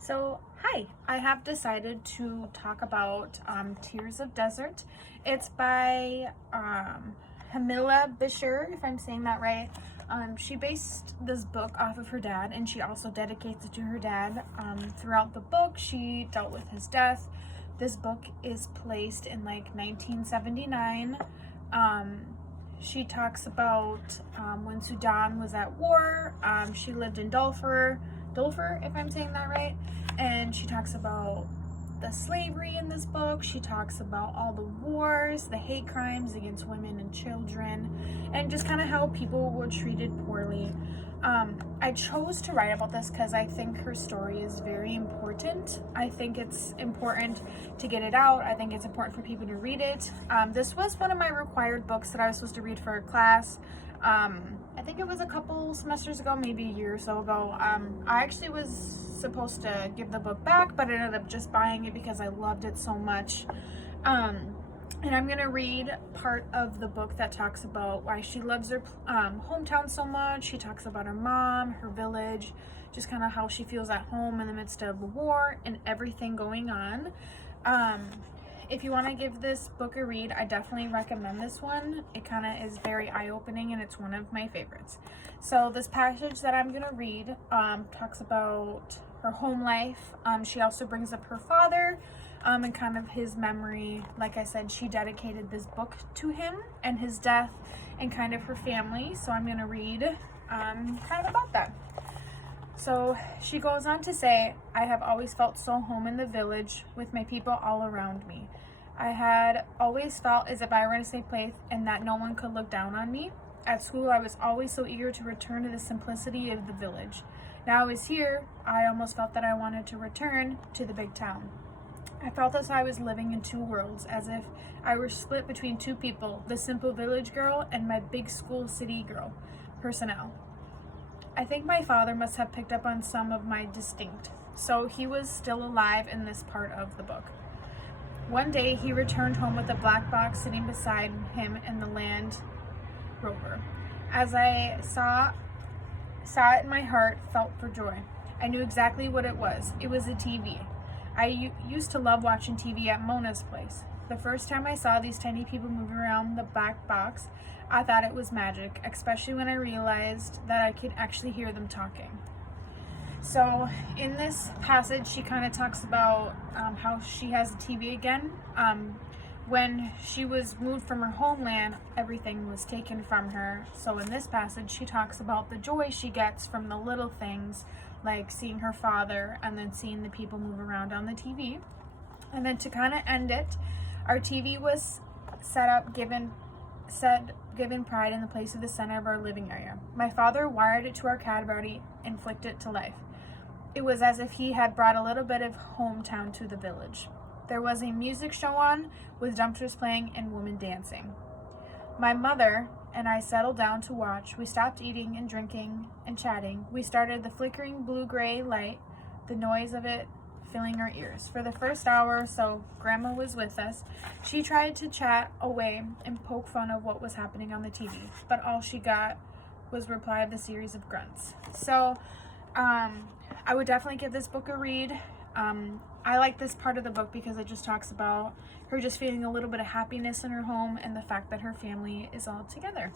So, hi, I have decided to talk about Tears of Desert. It's by Hamila Bashir, if I'm saying that right. She based this book off of her dad, and she also dedicates it to her dad. Throughout the book, she dealt with his death. This book is placed in like 1979. She talks about when Sudan was at war. She lived in Darfur, if I'm saying that right. And she talks about the slavery in this book. She talks about all the wars, the hate crimes against women and children, and just kind of how people were treated poorly. I chose to write about this because I think her story is very important. I think it's important to get it out. I think it's important for people to read it. This was one of my required books that I was supposed to read for a class. I think it was a couple semesters ago, maybe a year or so ago. I actually was supposed to give the book back, but I ended up just buying it because I loved it so much. And I'm gonna read part of the book that talks about why she loves her hometown so much. She talks about her mom, her village, just kind of how she feels at home in the midst of the war and everything going on. If you want to give this book a read, I definitely recommend this one. It kind of is very eye-opening, and it's one of my favorites. So this passage that I'm gonna read talks about her home life. She also brings up her father, and kind of his memory. Like I said, she dedicated this book to him and his death and kind of her family. So I'm gonna read kind of about that. So she goes on to say, I have always felt so home in the village with my people all around me. I had always felt as if I were in a safe place and that no one could look down on me. At school, I was always so eager to return to the simplicity of the village. Now I was here, I almost felt that I wanted to return to the big town. I felt as I was living in two worlds, as if I were split between two people, the simple village girl and my big school city girl personnel. I think my father must have picked up on some of my distinct, so he was still alive in this part of the book. One day he returned home with a black box sitting beside him in the Land Rover. As I saw it, my heart felt for joy. I knew exactly what it was. It was a TV. I used to love watching TV at Mona's place. The first time I saw these tiny people moving around the black box, I thought it was magic, especially when I realized that I could actually hear them talking. So in this passage, she kind of talks about how she has a TV again. When she was moved from her homeland, everything was taken from her. So in this passage, she talks about the joy she gets from the little things, like seeing her father and then seeing the people move around on the TV. And then to kind of end it, our TV was set up, given pride in the place of the center of our living area. My father wired it to our cadbury and flicked it to life. It was as if he had brought a little bit of hometown to the village. There was a music show on with dumpsters playing and women dancing. My mother and I settled down to watch. We stopped eating and drinking and chatting. We started the flickering blue-gray light, the noise of it filling our ears. For the first hour or so, Grandma was with us. She tried to chat away and poke fun of what was happening on the TV, but all she got was reply of the series of grunts. So, I would definitely give this book a read. I like this part of the book because it just talks about her just feeling a little bit of happiness in her home and the fact that her family is all together.